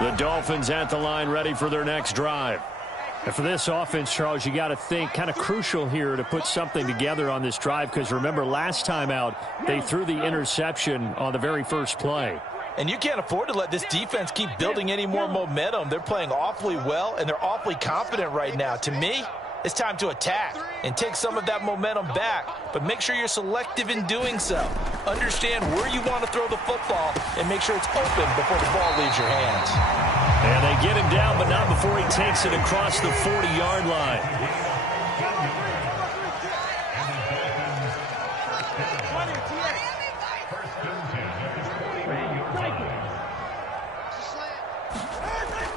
The Dolphins at the line ready for their next drive. And for this offense, Charles, you got to think kind of crucial here to put something together on this drive because remember last time out they threw the interception on the very first play. And you can't afford to let this defense keep building any more momentum. They're playing awfully well, and they're awfully confident right now. To me, it's time to attack and take some of that momentum back, but make sure you're selective in doing so. Understand where you want to throw the football and make sure it's open before the ball leaves your hands. And they get him down, but not before he takes it across the 40-yard line.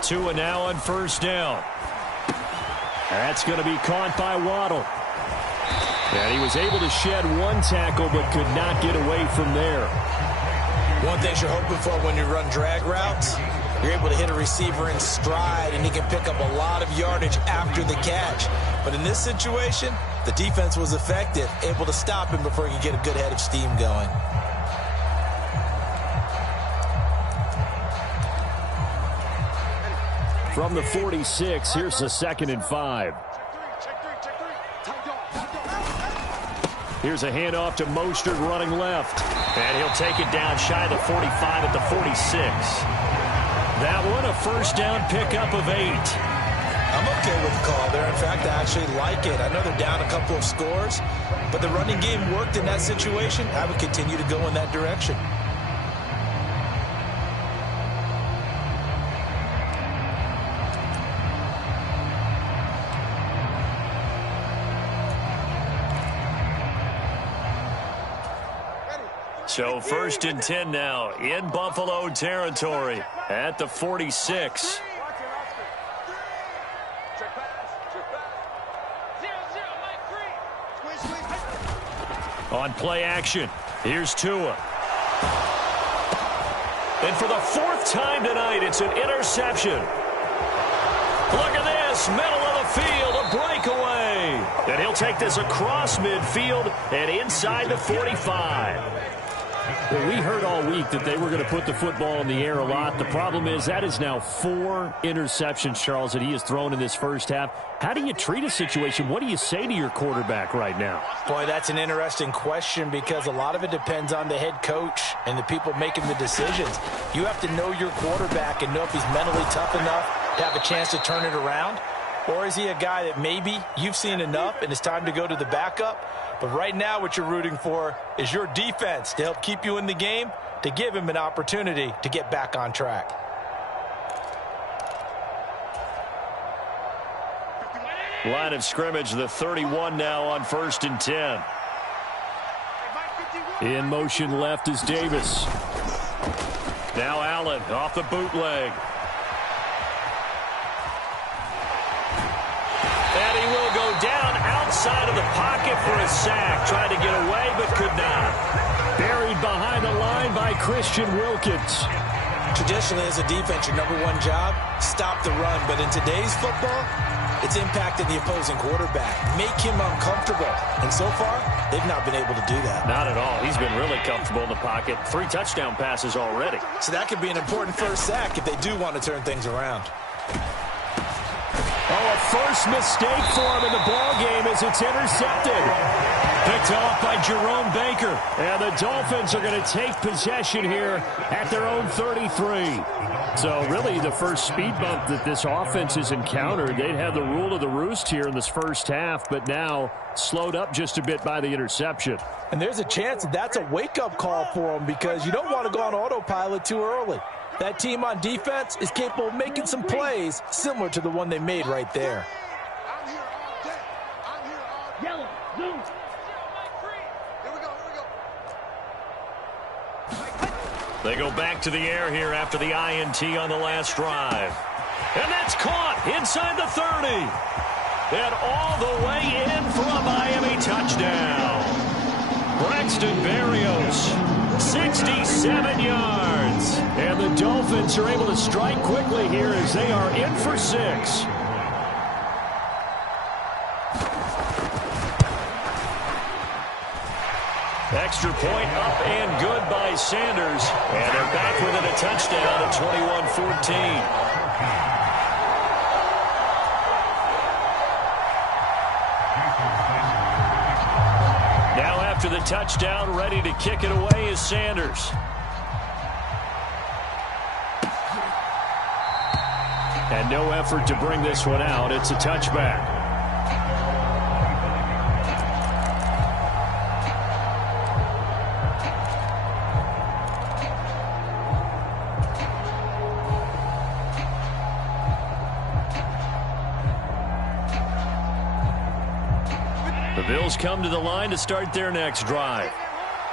Tua now on first down. That's going to be caught by Waddle. And he was able to shed one tackle but could not get away from there. One thing you're hoping for when you run drag routes, you're able to hit a receiver in stride and he can pick up a lot of yardage after the catch. But in this situation, the defense was effective, able to stop him before he could get a good head of steam going. From the 46, here's the 2nd and 5. Here's a handoff to Mostert running left. And he'll take it down shy of the 45 at the 46. That one, a first down pickup of 8. I'm okay with the call there. In fact, I actually like it. I know they're down a couple of scores, but the running game worked in that situation. I would continue to go in that direction. So 1st and 10 now in Buffalo territory at the 46. On play action, here's Tua. And for the 4th time tonight, it's an interception. Look at this, middle of the field, a breakaway. And he'll take this across midfield and inside the 45. Well, we heard all week that they were going to put the football in the air a lot. The problem is that is now 4 interceptions, Charles, that he has thrown in this first half. How do you treat a situation? What do you say to your quarterback right now? Boy, that's an interesting question because a lot of it depends on the head coach and the people making the decisions. You have to know your quarterback and know if he's mentally tough enough to have a chance to turn it around. Or is he a guy that maybe you've seen enough and it's time to go to the backup? But right now what you're rooting for is your defense to help keep you in the game, to give him an opportunity to get back on track. Line of scrimmage, the 31 now on 1st and 10. In motion left is Davis. Now Allen off the bootleg. And he will go down outside of the pocket for a sack. Tried to get away, but could not. Buried behind the line by Christian Wilkins. Traditionally, as a defense, your #1 job, stop the run. But in today's football, it's impacting the opposing quarterback. Make him uncomfortable. And so far, they've not been able to do that. Not at all. He's been really comfortable in the pocket. 3 touchdown passes already. So that could be an important first sack if they do want to turn things around. Oh, a first mistake for him in the ball game as it's intercepted. Picked off by Jerome Baker. And the Dolphins are going to take possession here at their own 33. So really the first speed bump that this offense has encountered. They'd had the rule of the roost here in this first half, but now slowed up just a bit by the interception. And there's a chance that's a wake-up call for them because you don't want to go on autopilot too early. That team on defense is capable of making some plays similar to the one they made right there. They go back to the air here after the INT on the last drive. And that's caught inside the 30. And all the way in for a Miami touchdown. Braxton Berrios, 67 yards. And the Dolphins are able to strike quickly here as they are in for 6. Extra point up and good by Sanders. And they're back within a touchdown at 21-14. After the touchdown, ready to kick it away is Sanders. And no effort to bring this one out. It's a touchback. The Bills come to the line to start their next drive.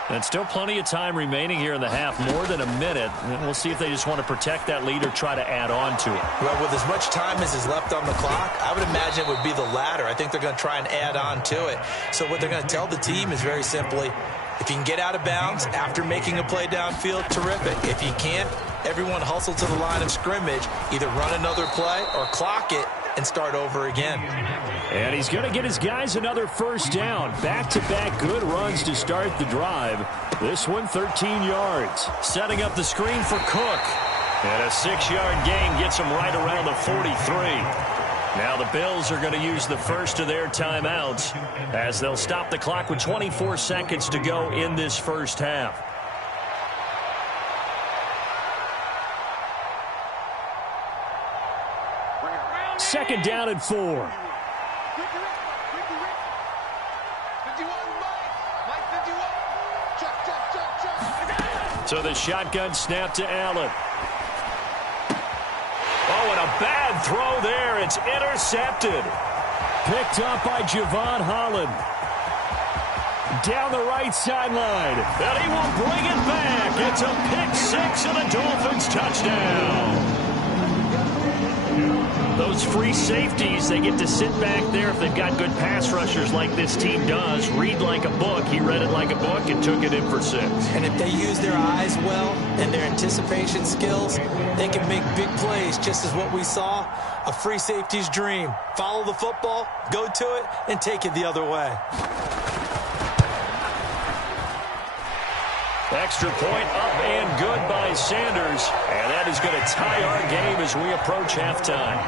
And still plenty of time remaining here in the half, more than a minute. And we'll see if they just want to protect that lead or try to add on to it. Well, with as much time as is left on the clock, I would imagine it would be the latter. I think they're going to try and add on to it. So what they're going to tell the team is very simply, if you can get out of bounds after making a play downfield, terrific. If you can't, everyone hustle to the line of scrimmage, either run another play or clock it and start over again. And he's going to get his guys another first down. Back-to-back good runs to start the drive. This one 13 yards. Setting up the screen for Cook. And a 6-yard gain gets him right around the 43. Now the Bills are going to use the first of their timeouts as they'll stop the clock with 24 seconds to go in this first half. Second down and 4. So the shotgun snap to Allen. Oh, and a bad throw there. It's intercepted. Picked up by Javon Holland. Down the right sideline. And he will bring it back. It's a pick six and a Dolphins touchdown. Those free safeties, they get to sit back there if they've got good pass rushers like this team does. Read like a book. He read it like a book and took it in for 6. And if they use their eyes well and their anticipation skills, they can make big plays, just as what we saw. A free safety's dream. Follow the football, go to it, and take it the other way. Extra point up and good by Sanders. And that is going to tie our game as we approach halftime.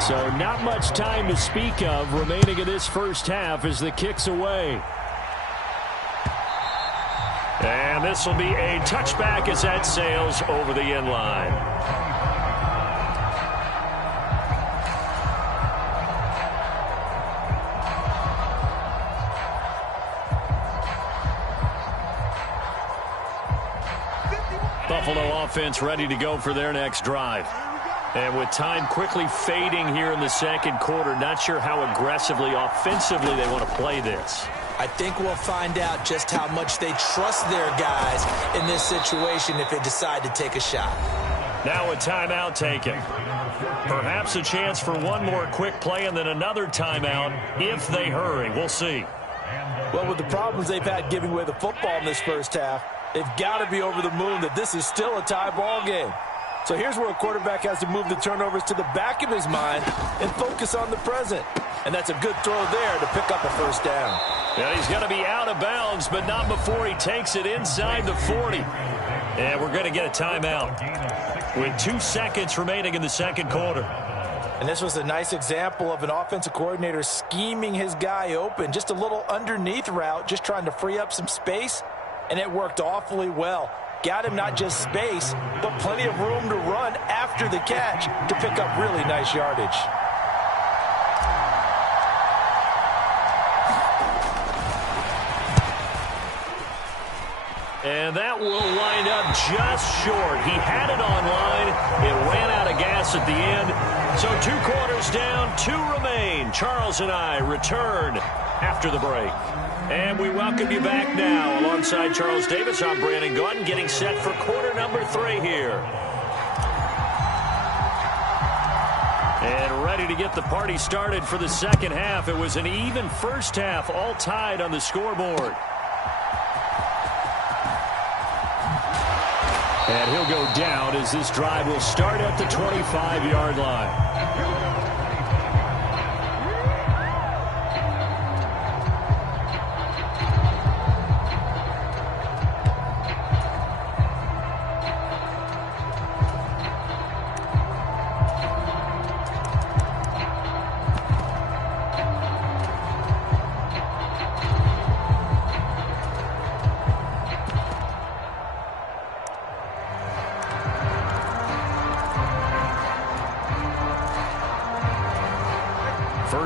So not much time to speak of remaining in this first half as the kick's away. And this will be a touchback as that sails over the end line. Buffalo offense ready to go for their next drive. And with time quickly fading here in the second quarter, not sure how aggressively, offensively they want to play this. I think we'll find out just how much they trust their guys in this situation if they decide to take a shot. Now a timeout taken. Perhaps a chance for one more quick play and then another timeout if they hurry. We'll see. Well, with the problems they've had giving away the football in this first half, they've got to be over the moon that this is still a tie ball game. So here's where a quarterback has to move the turnovers to the back of his mind and focus on the present. And that's a good throw there to pick up a first down. Yeah, he's going to be out of bounds, but not before he takes it inside the 40. And we're going to get a timeout with 2 seconds remaining in the second quarter. And this was a nice example of an offensive coordinator scheming his guy open. Just a little underneath route, just trying to free up some space. And it worked awfully well. Got him not just space, but plenty of room to run after the catch to pick up really nice yardage. And that will wind up just short. He had it on line. It ran out of gas at the end. So 2 quarters down, 2 remain. Charles and I return after the break. And we welcome you back now. Alongside Charles Davis, I'm Brandon Gaudin, getting set for quarter number 3 here. And ready to get the party started for the second half. It was an even first half, all tied on the scoreboard. And he'll go down as this drive will start at the 25-yard line.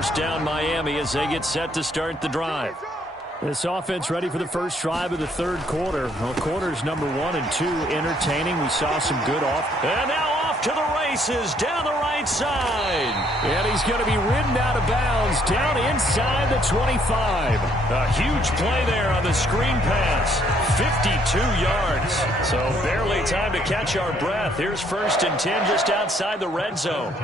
touchdown Miami as they get set to start the drive. This offense ready for the first drive of the third quarter. Well, quarters number 1 and 2 entertaining. We saw some good off. And now off to the races down the right side. And he's going to be ridden out of bounds down inside the 25. A huge play there on the screen pass. 52 yards. So barely time to catch our breath. Here's 1st and 10 just outside the red zone.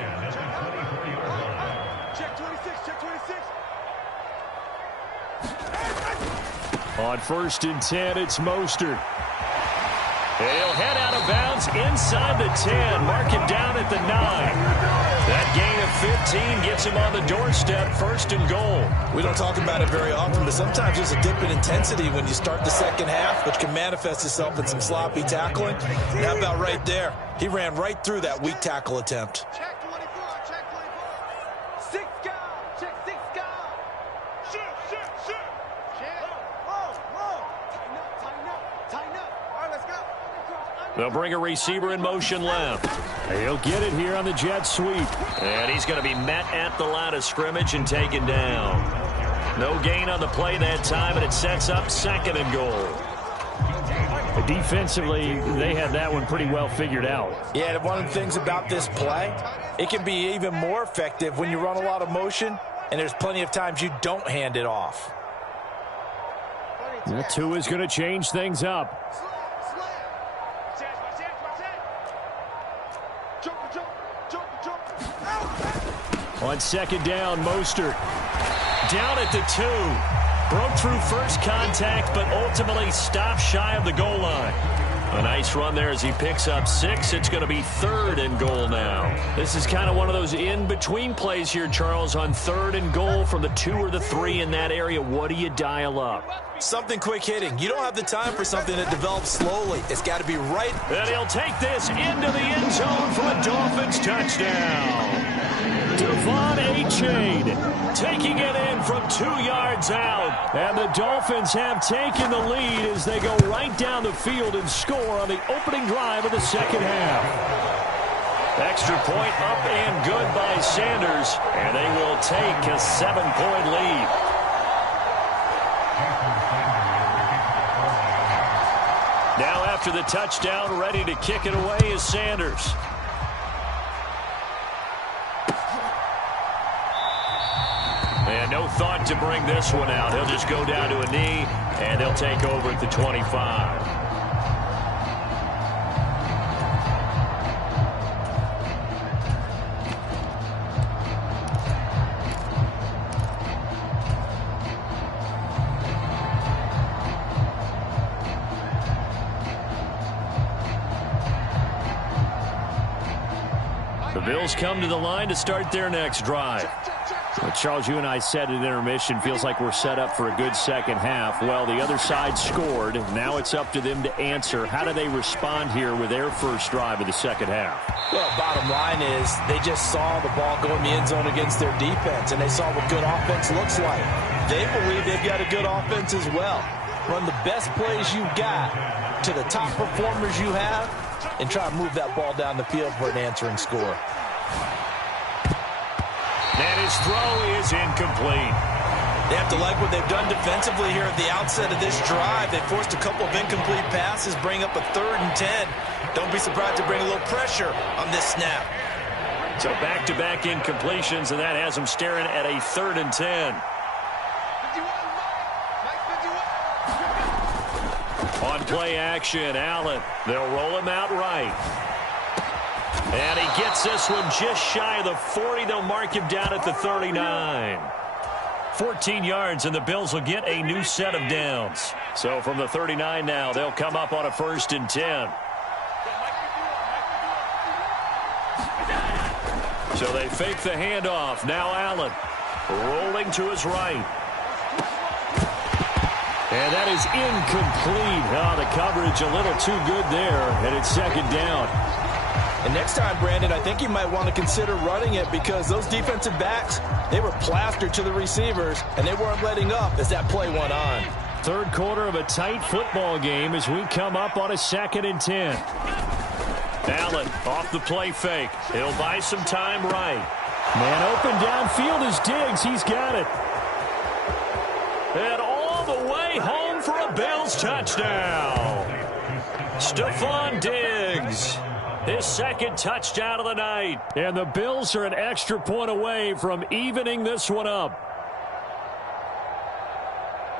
On 1st and 10, it's Mostert. He'll head out of bounds inside the 10. Mark him down at the 9. That gain of 15 gets him on the doorstep, 1st and goal. We don't talk about it very often, but sometimes there's a dip in intensity when you start the second half, which can manifest itself in some sloppy tackling. And how about right there? He ran right through that weak tackle attempt. Check 24, check 24. 6 guard, check 6 guard. Shoot. Tighten up. All right, let's go. They'll bring a receiver in motion left. He'll get it here on the jet sweep. And he's going to be met at the line of scrimmage and taken down. No gain on the play that time, and it sets up 2nd and goal. Defensively, they had that one pretty well figured out. Yeah, one of the things about this play, it can be even more effective when you run a lot of motion, and there's plenty of times you don't hand it off. That 2 is going to change things up. On 2nd down, Mostert. Down at the 2. Broke through first contact, but ultimately stopped shy of the goal line. A nice run there as he picks up 6. It's going to be 3rd and goal now. This is kind of one of those in-between plays here, Charles, on 3rd and goal from the 2 or the 3 in that area. What do you dial up? Something quick hitting. You don't have the time for something that develops slowly. It's got to be right. And he'll take this into the end zone for a Dolphins touchdown. Devon Achane Taking it in from 2 yards out. And the Dolphins have taken the lead as they go right down the field and score on the opening drive of the second half. Extra point up and good by Sanders. And they will take a 7-point lead. Now after the touchdown, ready to kick it away is Sanders. And no thought to bring this one out. He'll just go down to a knee, and they'll take over at the 25. The Bills come to the line to start their next drive. Well, Charles, you and I said at intermission, feels like we're set up for a good second half. Well, the other side scored. Now it's up to them to answer. How do they respond here with their first drive of the second half? Well, bottom line is they just saw the ball go in the end zone against their defense, and they saw what good offense looks like. They believe they've got a good offense as well. Run the best plays you've got to the top performers you have, and try to move that ball down the field for an answering score. And his throw is incomplete. They have to like what they've done defensively here at the outset of this drive. They forced a couple of incomplete passes, bring up a 3rd and 10. Don't be surprised to bring a little pressure on this snap. So back-to-back incompletions, and that has them staring at a 3rd and 10. On play action, Allen. They'll roll him out right. And he gets this one just shy of the 40. They'll mark him down at the 39. 14 yards, and the Bills will get a new set of downs. So from the 39 now, they'll come up on a 1st and 10. So they fake the handoff. Now Allen rolling to his right. And that is incomplete. Oh, the coverage a little too good there, and it's 2nd down. And next time, Brandon, I think you might want to consider running it because those defensive backs, they were plastered to the receivers, and they weren't letting up as that play went on. Third quarter of a tight football game as we come up on a 2nd and 10. Allen off the play fake. He'll buy some time right. Man open downfield is Diggs. He's got it. And all the way home for a Bills touchdown. Stephon Diggs, his second touchdown of the night. And the Bills are an extra point away from evening this one up.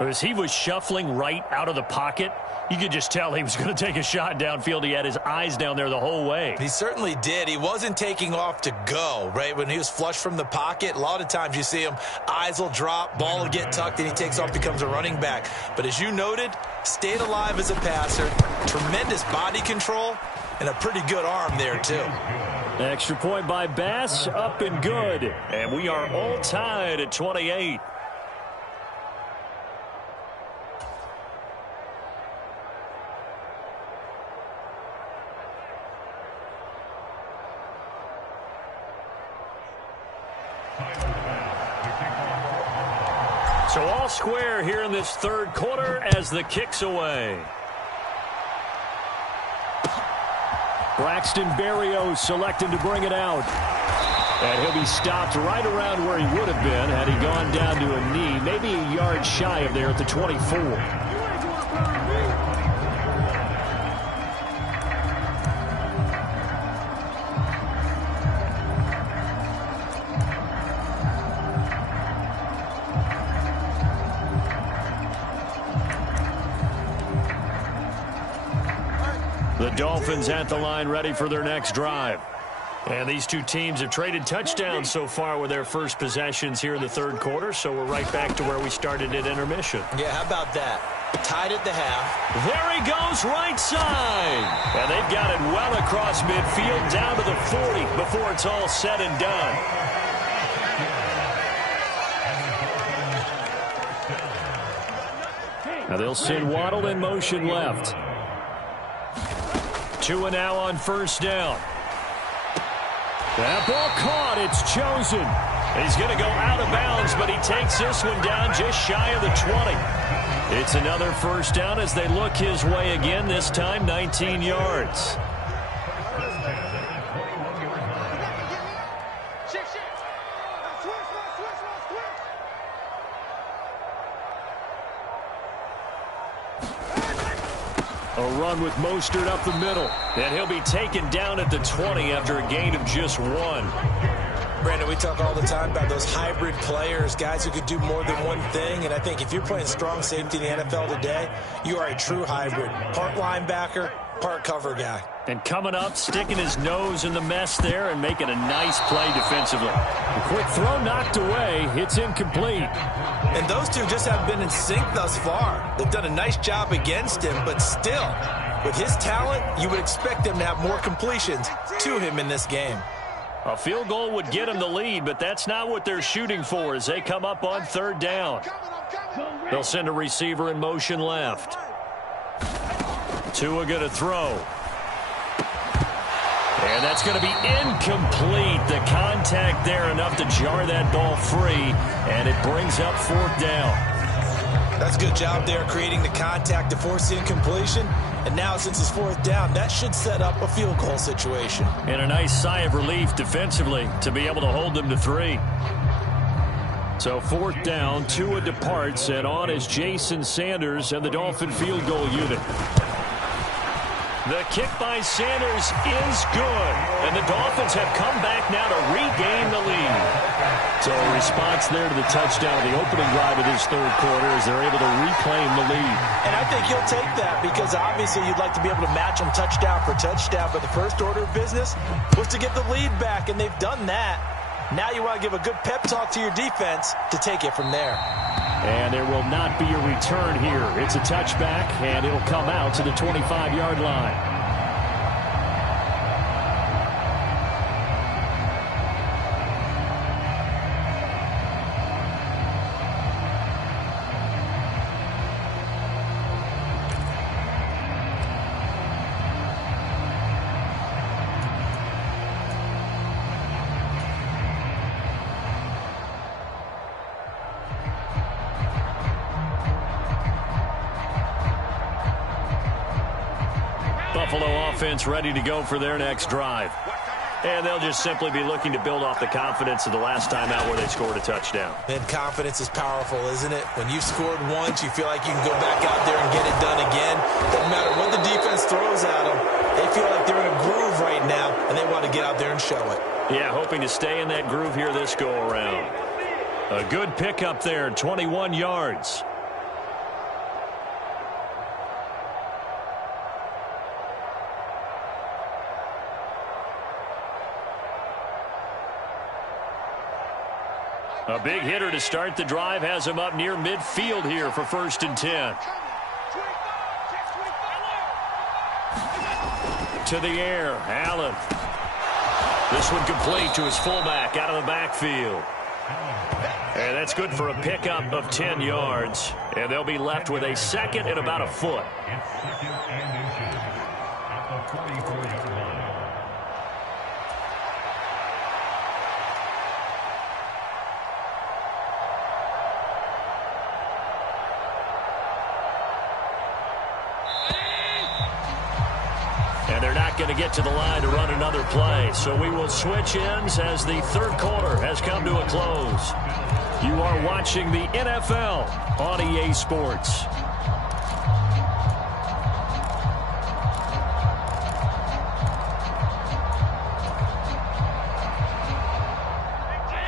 As he was shuffling right out of the pocket, you could just tell he was going to take a shot downfield. He had his eyes down there the whole way. He certainly did. He wasn't taking off to go, right? When he was flush from the pocket, a lot of times you see him, eyes will drop, ball will get tucked, and he takes off, becomes a running back. But as you noted, stayed alive as a passer, tremendous body control, and a pretty good arm there, too. Extra point by Bass, up and good. And we are all tied at 28. So all square here in this third quarter as the kick's away. Braxton Berrios selecting to bring it out. And he'll be stopped right around where he would have been had he gone down to a knee, maybe a yard shy of there at the 24. The Dolphins at the line ready for their next drive. And these two teams have traded touchdowns so far with their first possessions here in the third quarter, so we're right back to where we started at intermission. Yeah, how about that? Tied at the half. There he goes, right side. And they've got it well across midfield, down to the 40 before it's all said and done. Now they'll send Waddle in motion left. Tua now on first down. That ball caught. It's chosen. He's going to go out of bounds, but he takes this one down just shy of the 20. It's another first down as they look his way again, this time 19 yards. A run with Mostert up the middle. And he'll be taken down at the 20 after a gain of just one. Brandon, we talk all the time about those hybrid players, guys who could do more than one thing. And I think if you're playing strong safety in the NFL today, you are a true hybrid. Part linebacker, part cover guy. And coming up, sticking his nose in the mess there and making a nice play defensively. A quick throw knocked away. It's incomplete. And those two just have been in sync thus far. They've done a nice job against him, but still, with his talent, you would expect them to have more completions to him in this game. A field goal would get him the lead, but that's not what they're shooting for as they come up on third down. They'll send a receiver in motion left. Tua going to throw. And that's going to be incomplete. The contact there enough to jar that ball free, and it brings up fourth down. That's a good job there creating the contact to force the incompletion. And now since it's fourth down, that should set up a field goal situation. And a nice sigh of relief defensively to be able to hold them to 3. So fourth down, Tua departs, and on is Jason Sanders and the Dolphin field goal unit. The kick by Sanders is good, and the Dolphins have come back now to regain the lead. So a response there to the touchdown of the opening drive of this third quarter as they're able to reclaim the lead. And I think he'll take that because obviously you'd like to be able to match them touchdown for touchdown, but the first order of business was to get the lead back, and they've done that. Now you want to give a good pep talk to your defense to take it from there. And there will not be a return here. It's a touchback, and it'll come out to the 25-yard line. Buffalo offense ready to go for their next drive. And they'll just simply be looking to build off the confidence of the last time out where they scored a touchdown. And confidence is powerful, isn't it? When you've scored once, you feel like you can go back out there and get it done again. Doesn't matter what the defense throws at them. They feel like they're in a groove right now, and they want to get out there and show it. Yeah, hoping to stay in that groove here this go-around. A good pickup there, 21 yards. A big hitter to start the drive has him up near midfield here for 1st and 10. To the air, Allen. This one complete to his fullback out of the backfield. And that's good for a pickup of 10 yards. And they'll be left with a second and about a foot. And they're not going to get to the line to run another play. So we will switch ends as the third quarter has come to a close. You are watching the NFL on EA Sports.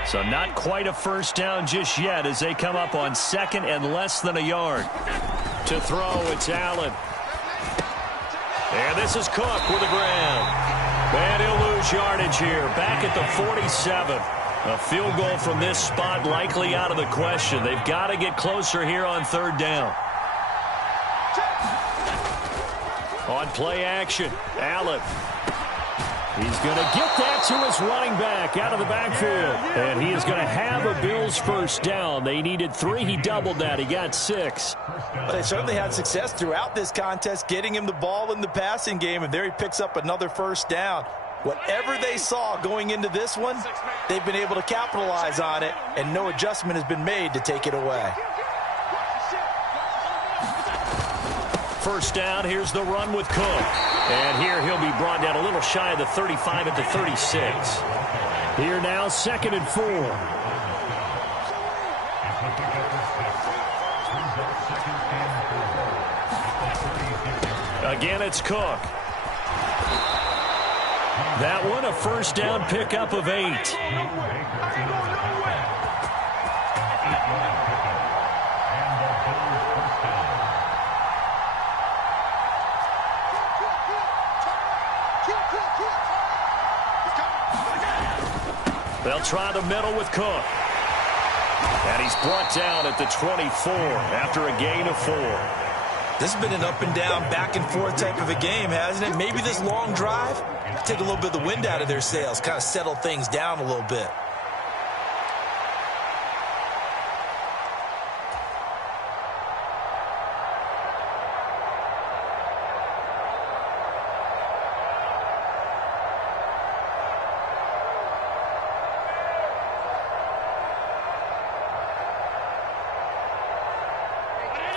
So not quite a first down just yet as they come up on second and less than a yard. To throw, it's Allen. And this is Cook with a grab. And he'll lose yardage here. Back at the 47. A field goal from this spot likely out of the question. They've got to get closer here on third down. On play action, Allen. He's going to get that to his running back out of the backfield. And he is going to have a Bills first down. They needed 3. He doubled that. He got 6. But they certainly had success throughout this contest, getting him the ball in the passing game, and there he picks up another first down. Whatever they saw going into this one, they've been able to capitalize on it, and no adjustment has been made to take it away. First down, here's the run with Cook. And here he'll be brought down a little shy of the 35 at the 36. Here now, 2nd and 4. Again, it's Cook. That one, a first down pickup of 8. They'll try the middle with Cook. And he's brought down at the 24 after a gain of 4. This has been an up and down, back and forth type of a game, hasn't it? Maybe this long drive, take a little bit of the wind out of their sails, kind of settle things down a little bit.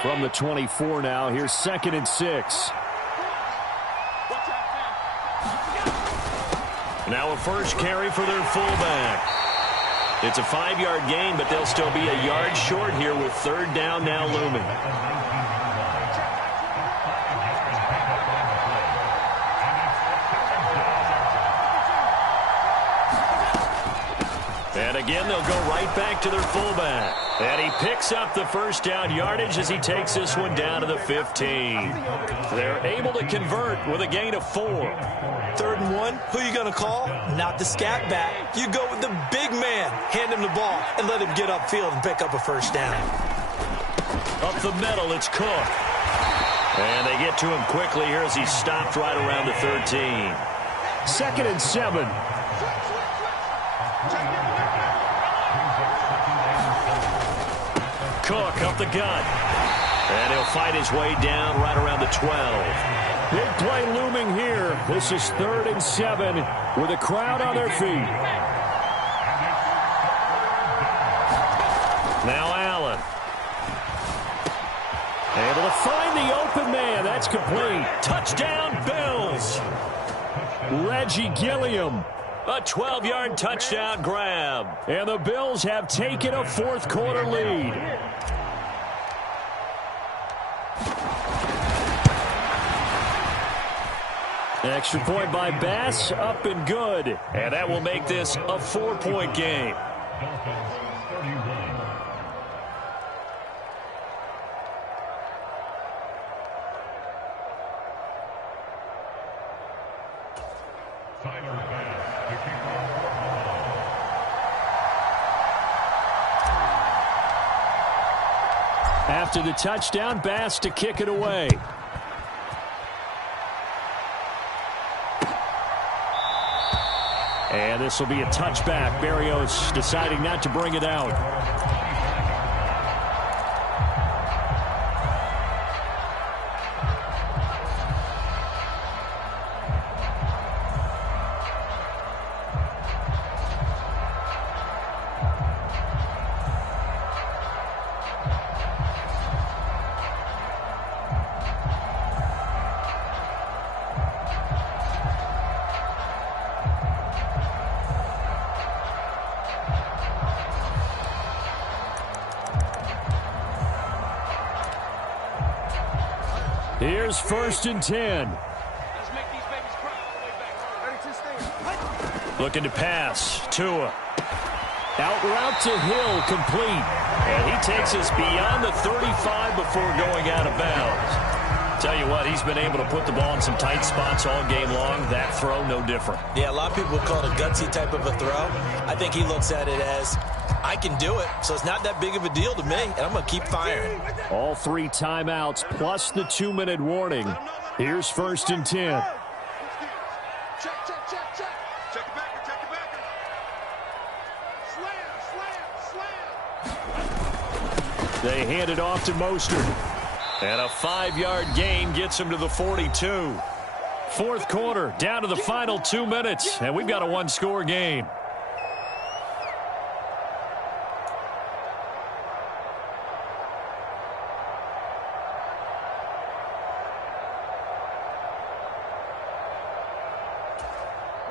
From the 24 now, here's 2nd and 6. Now a first carry for their fullback. It's a 5-yard gain, but they'll still be a yard short here with third down now looming. And again, they'll go right back to their fullback. And he picks up the first down yardage as he takes this one down to the 15. They're able to convert with a gain of 4. 3rd and 1, who are you going to call? Not the scat back. You go with the big man. Hand him the ball and let him get upfield and pick up a first down. Up the middle, it's Cook. And they get to him quickly here as he's stopped right around the 13. 2nd and 7. Cook up the gut. And he'll fight his way down right around the 12. Big play looming here. This is 3rd and 7 with a crowd on their feet. Now Allen. Able to find the open man. That's complete. Touchdown, Bills. Reggie Gilliam. A 12-yard touchdown grab. And the Bills have taken a fourth-quarter lead. Extra point by Bass, up and good. And that will make this a 4-point game. After the touchdown, Bass to kick it away. And this will be a touchback. Berrios deciding not to bring it out. Here's 1st and 10. Looking to pass. Tua. Out route to Hill, complete. And he takes us beyond the 35 before going out of bounds. Tell you what, he's been able to put the ball in some tight spots all game long. That throw, no different. Yeah, a lot of people would call it a gutsy type of a throw. I think he looks at it as, I can do it, so it's not that big of a deal to me, and I'm going to keep firing. All 3 timeouts plus the 2-minute warning. Here's 1st and 10. Check. Check it back. Slam. They hand it off to Mostert. And a 5-yard gain gets him to the 42. Fourth quarter, down to the final 2 minutes, and we've got a 1-score game.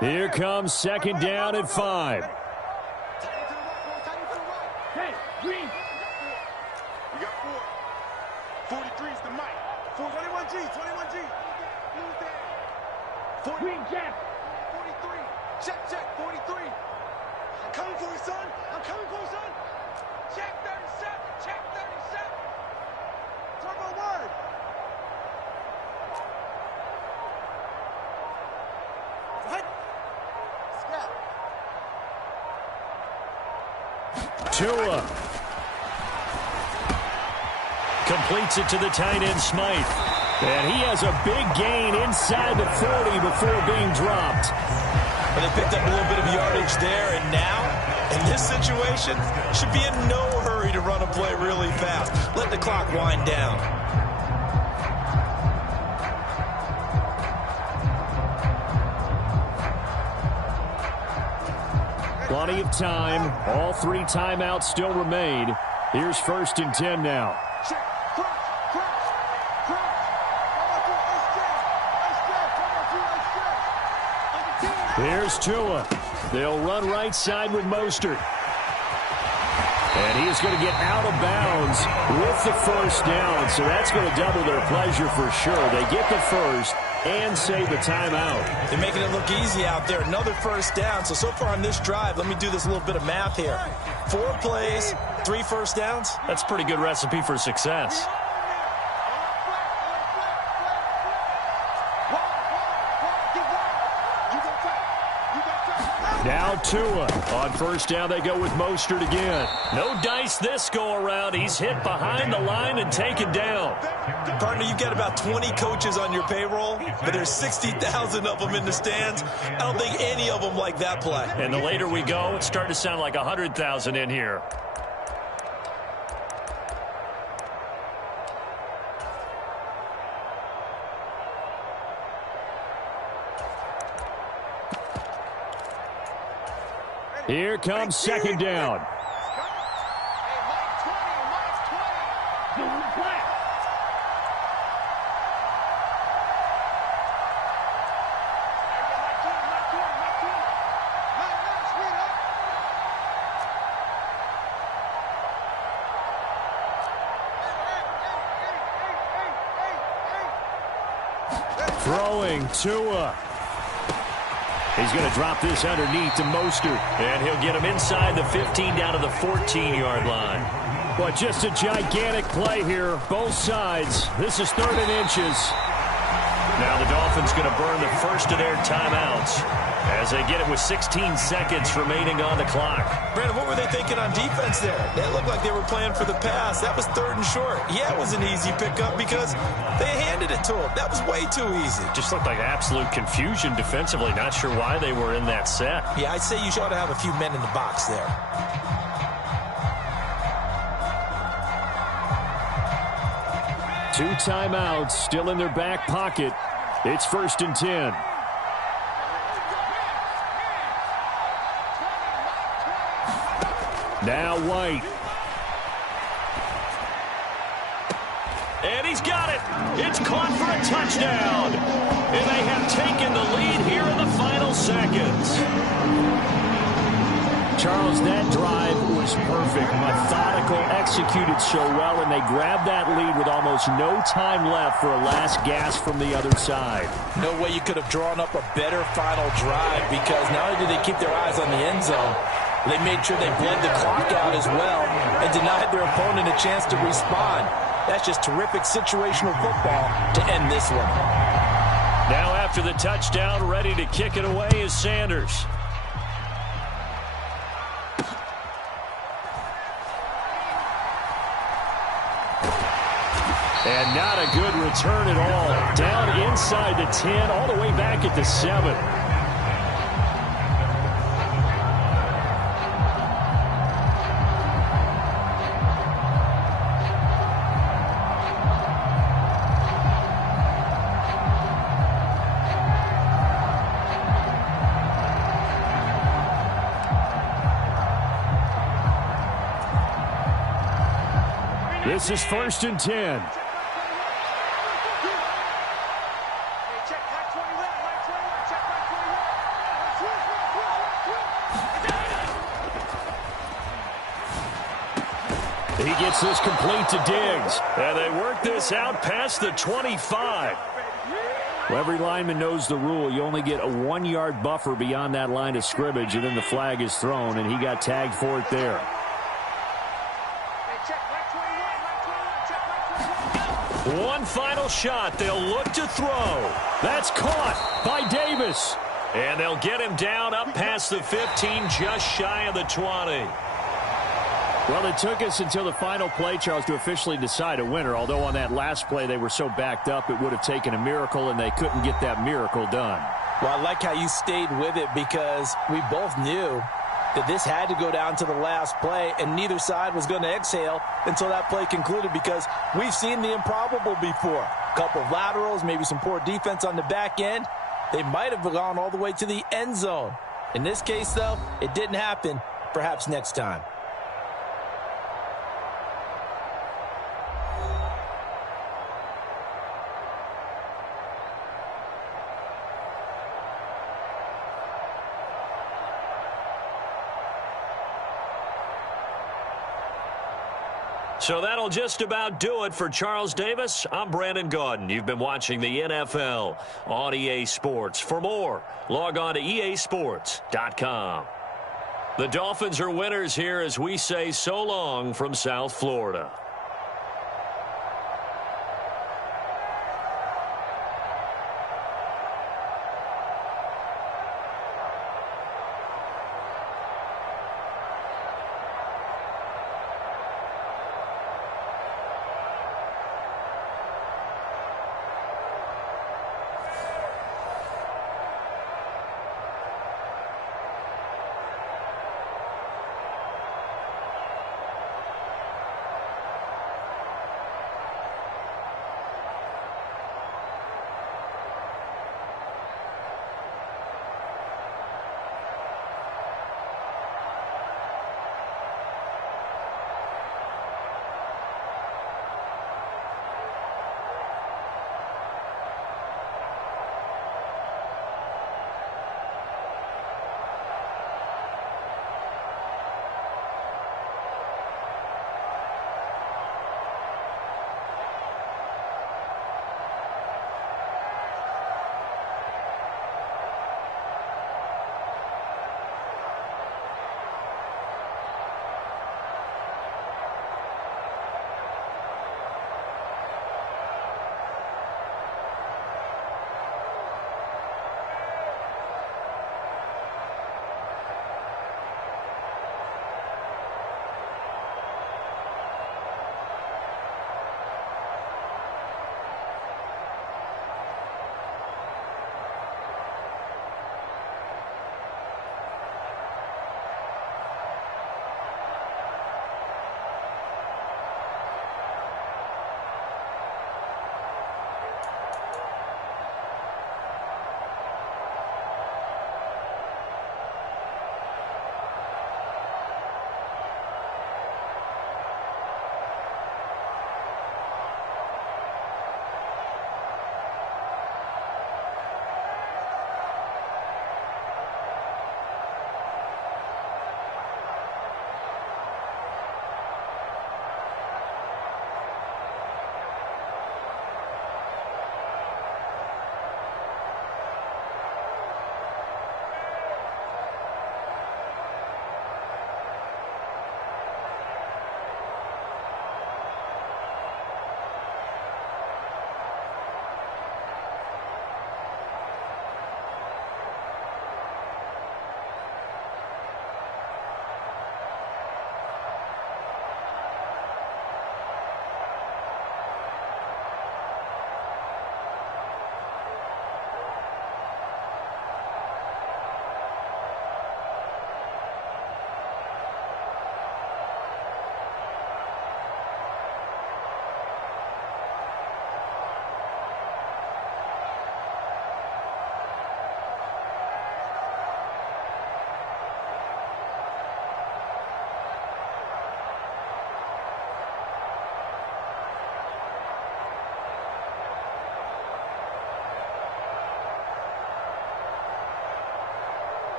Here comes 2nd down at 5. Hey, Green. You got 4. 43's the mic. 21G. Green Jack. 43. Check. 43. I'm coming for you, son. Check 37. Turbo word. What? Tua completes it to the tight end, Smythe. And he has a big gain inside the 40 before being dropped. But they picked up a little bit of yardage there, and now, in this situation, should be in no hurry to run a play really fast. Let the clock wind down. Plenty of time. All 3 timeouts still remain. Here's 1st and 10 now. Check. Crunch. Here's Tua. They'll run right side with Mostert. And he is going to get out of bounds with the 1st down. So that's going to double their pleasure for sure. They get the 1st and save the timeout. They're making it look easy out there. Another 1st down. So far on this drive, let me do this little bit of math here. 4 plays, 3 1st downs. That's a pretty good recipe for success. Now Tua. On 1st down, they go with Mostert again. No dice this go-around. He's hit behind the line and taken down. Partner, you've got about 20 coaches on your payroll, but there's 60,000 of them in the stands. I don't think any of them like that play. And the later we go, it's starting to sound like 100,000 in here. Here comes 2nd down. Throwing Tua. He's going to drop this underneath to Mostert. And he'll get him inside the 15 down to the 14-yard line. But just a gigantic play here, both sides. This is 3rd and inches. Now the Dolphins going to burn the first of their timeouts as they get it with 16 seconds remaining on the clock. Brandon, what were they thinking on defense there? They looked like they were playing for the pass. That was 3rd and short. Yeah, it was an easy pickup because they handed it to him. That was way too easy. Just looked like absolute confusion defensively. Not sure why they were in that set. Yeah, I'd say you ought to have a few men in the box there. Two timeouts still in their back pocket. It's 1st and 10. Now White. And he's got it. It's caught for a touchdown. And they have taken the lead here in the final seconds. Charles, that drive was perfect. Methodical, executed so well, and they grabbed that lead with almost no time left for a last gasp from the other side. No way you could have drawn up a better final drive because not only did they keep their eyes on the end zone, they made sure they bled the clock out as well and denied their opponent a chance to respond. That's just terrific situational football to end this one. Now after the touchdown, ready to kick it away is Sanders. And not a good return at all. Down inside the 10, all the way back at the 7. This is 1st and 10. He gets this complete to Diggs. And they work this out past the 25. Well, every lineman knows the rule. You only get a 1-yard buffer beyond that line of scrimmage, and then the flag is thrown, and he got tagged for it there. One final shot. They'll look to throw. That's caught by Davis. And they'll get him down up past the 15, just shy of the 20. Well, it took us until the final play, Charles, to officially decide a winner. Although on that last play they were so backed up, it would have taken a miracle, and they couldn't get that miracle done. Well, I like how you stayed with it because we both knew that this had to go down to the last play, and neither side was going to exhale until that play concluded because we've seen the improbable before. A couple of laterals, maybe some poor defense on the back end. They might have gone all the way to the end zone. In this case, though, it didn't happen. Perhaps next time. So that'll just about do it for Charles Davis. I'm Brandon Gaudin. You've been watching the NFL on EA Sports. For more, log on to easports.com. The Dolphins are winners here as we say so long from South Florida.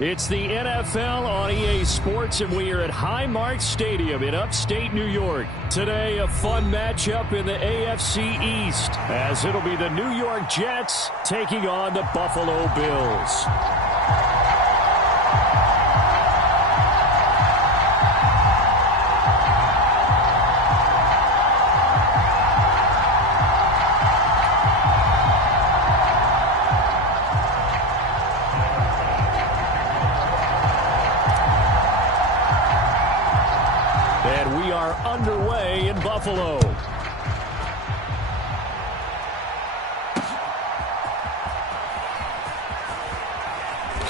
It's the NFL on EA Sports, and we are at Highmark Stadium in upstate New York. Today, a fun matchup in the AFC East, as it'll be the New York Jets taking on the Buffalo Bills. And we are underway in Buffalo.